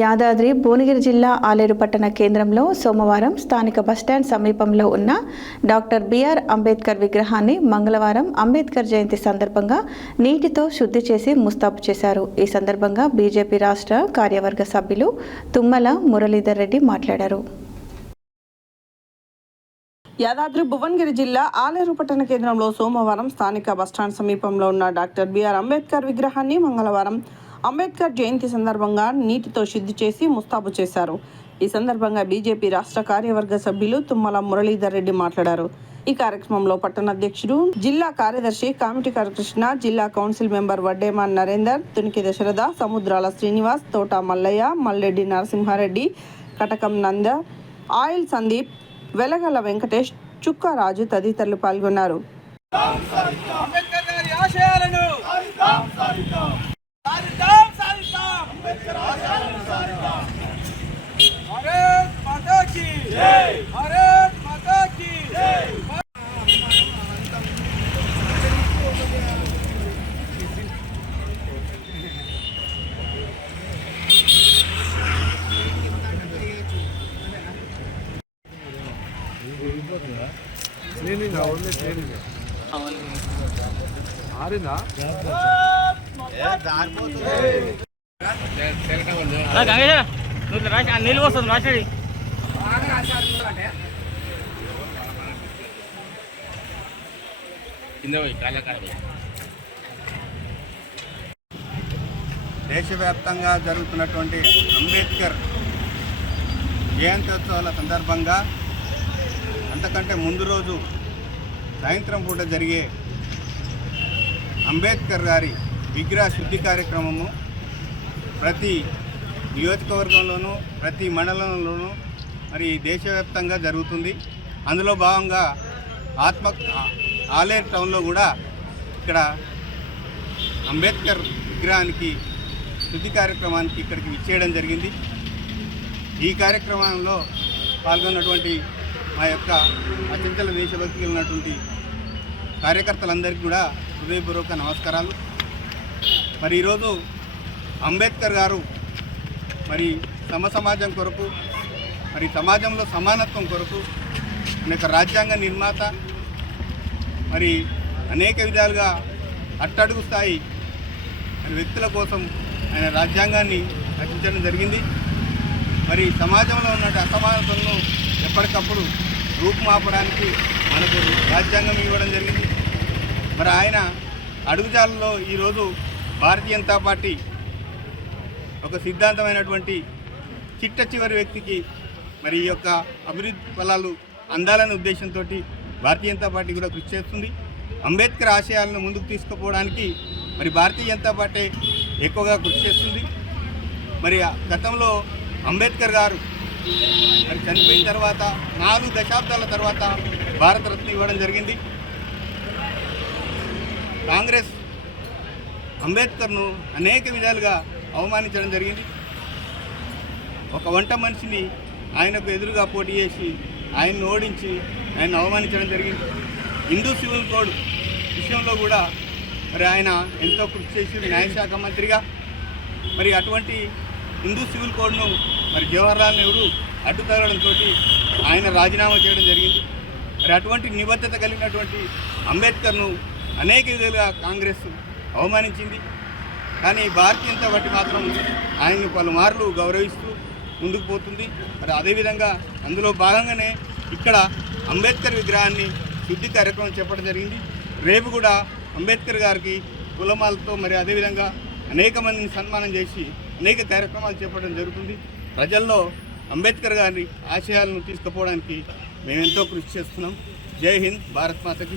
యాదాద్రి భువనగిరి జిల్లా ఆలేరు పట్టణ కేంద్రంలో సోమవారం స్థానిక బస్టాండ్ సమీపంలో ఉన్న డాక్టర్ బిఆర్ అంబేద్కర్ విగ్రహాన్ని మంగళవారం అంబేద్కర్ జయంతి సందర్భంగా నీటితో శుద్ధి చేసి ముస్తాబు చేశారు. ఈ సందర్భంగా బీజేపీ రాష్ట్ర కార్యవర్గ సభ్యులు తుమ్మల మురళీధర్ రెడ్డి మాట్లాడారు. యాదాద్రి భువనగిరి జిల్లా ఆలేరు పట్టణ కేంద్రంలో సోమవారం స్థానిక బస్టాండ్ సమీపంలో ఉన్న డాక్టర్ బిఆర్ అంబేద్కర్ విగ్రహాన్ని మంగళవారం అంబేద్కర్ జయంతి సందర్భంగా నీటితో శుద్ధి చేసి ముస్తాబు చేశారు. ఈ సందర్భంగా బీజేపీ రాష్ట్ర కార్యవర్గ సభ్యులు తుమ్మల మురళీధర్ రెడ్డి మాట్లాడారు. ఈ కార్యక్రమంలో పట్టణ అధ్యక్షుడు, జిల్లా కార్యదర్శి కామిటికర్ కృష్ణ, జిల్లా కౌన్సిల్ మెంబర్ వడ్డేమాన్ నరేందర్, తునికి దశరథ, సముద్రాల శ్రీనివాస్, తోట మల్లయ్య, మల్లెడ్డి నరసింహారెడ్డి, కటకం నంద, ఆయిల్ సందీప్, వెలగల వెంకటేష్, చుక్కారాజు తదితరులు పాల్గొన్నారు. నీళ్ళు వస్తుంది మాట్లాడి దేశవ్యాప్తంగా జరుగుతున్నటువంటి అంబేద్కర్ జయంత్యోత్సవాల సందర్భంగా అంతకంటే ముందు రోజు సాయంత్రం పూట జరిగే అంబేద్కర్ గారి విగ్రహ శుద్ధి కార్యక్రమము ప్రతి నియోజకవర్గంలోనూ ప్రతి మండలంలోనూ మరి దేశవ్యాప్తంగా జరుగుతుంది. అందులో భాగంగా ఆలేరు టౌన్లో కూడా ఇక్కడ అంబేద్కర్ విగ్రహానికి శుద్ధి కార్యక్రమానికి ఇక్కడికి విచ్చేయడం జరిగింది. ఈ కార్యక్రమంలో పాల్గొన్నటువంటి మా యొక్క అత్యంత దేశభక్తి ఉన్నటువంటి కార్యకర్తలందరికీ కూడా హృదయపూర్వక నమస్కారాలు. మరి ఈరోజు అంబేద్కర్ గారు మరి సమాజం కొరకు, మరి సమాజంలో సమానత్వం కొరకు అనేక రాజ్యాంగ నిర్మాత, మరి అనేక విధాలుగా అట్టడుగు స్థాయి మరి వ్యక్తుల కోసం ఆయన రాజ్యాంగాన్ని రచించడం జరిగింది. మరి సమాజంలో ఉన్న అసమానతలను ఎప్పటికప్పుడు రూపుమాపడానికి మనకు రాజ్యాంగం ఇవ్వడం జరిగింది. మరి ఆయన అడుగుజాలలో ఈరోజు భారతీయ జనతా పార్టీ ఒక సిద్ధాంతమైనటువంటి చిట్ట చివరి వ్యక్తికి మరి ఈ యొక్క అభివృద్ధి ఫలాలు అందాలనే ఉద్దేశంతో భారతీయ జనతా పార్టీ కూడా కృషి చేస్తుంది. అంబేద్కర్ ఆశయాలను ముందుకు తీసుకుపోవడానికి మరి భారతీయ జనతా పార్టీ ఎక్కువగా కృషి చేస్తుంది. మరి గతంలో అంబేద్కర్ గారు మరి చనిపోయిన తర్వాత 4 దశాబ్దాల తర్వాత భారతరత్న ఇవ్వడం జరిగింది. కాంగ్రెస్ అంబేద్కర్ను అనేక విధాలుగా అవమానించడం జరిగింది. ఒక వంట మనిషిని ఆయనకు ఎదురుగా పోటీ చేసి ఆయన్ని ఓడించి ఆయన అవమానించడం జరిగింది. హిందూ సివిల్ కోడ్ విషయంలో కూడా మరి ఆయన ఎంతో కృషి చేసి న్యాయశాఖ మంత్రిగా మరి అటువంటి హిందూ సివిల్ కోడ్ను మరి జవహర్లాల్ నెహ్రూ అడ్డుతగడంతో ఆయన రాజీనామా చేయడం జరిగింది. మరి అటువంటి నిబద్ధత కలిగినటువంటి అంబేద్కర్ను అనేక విధాలుగా కాంగ్రెస్ అవమానించింది. కానీ భారతీయ జనతా పార్టీ మాత్రం ఆయన్ను పలుమార్లు గౌరవిస్తూ ముందుకు పోతుంది. మరి అదేవిధంగా అందులో భాగంగానే ఇక్కడ అంబేద్కర్ విగ్రహాన్ని శుద్ధి కార్యక్రమం చెప్పడం జరిగింది. రేపు కూడా అంబేద్కర్ గారికి కులమాలతో మరి అదేవిధంగా అనేక మందిని సన్మానం చేసి అనేక కార్యక్రమాలు చేపట్టడం జరుగుతుంది. ప్రజల్లో అంబేద్కర్ గారి ఆశయాలను తీసుకుపోవడానికి మేము ఎంతో కృషి చేస్తున్నాం. జై హింద్, భారత్ మాతకి.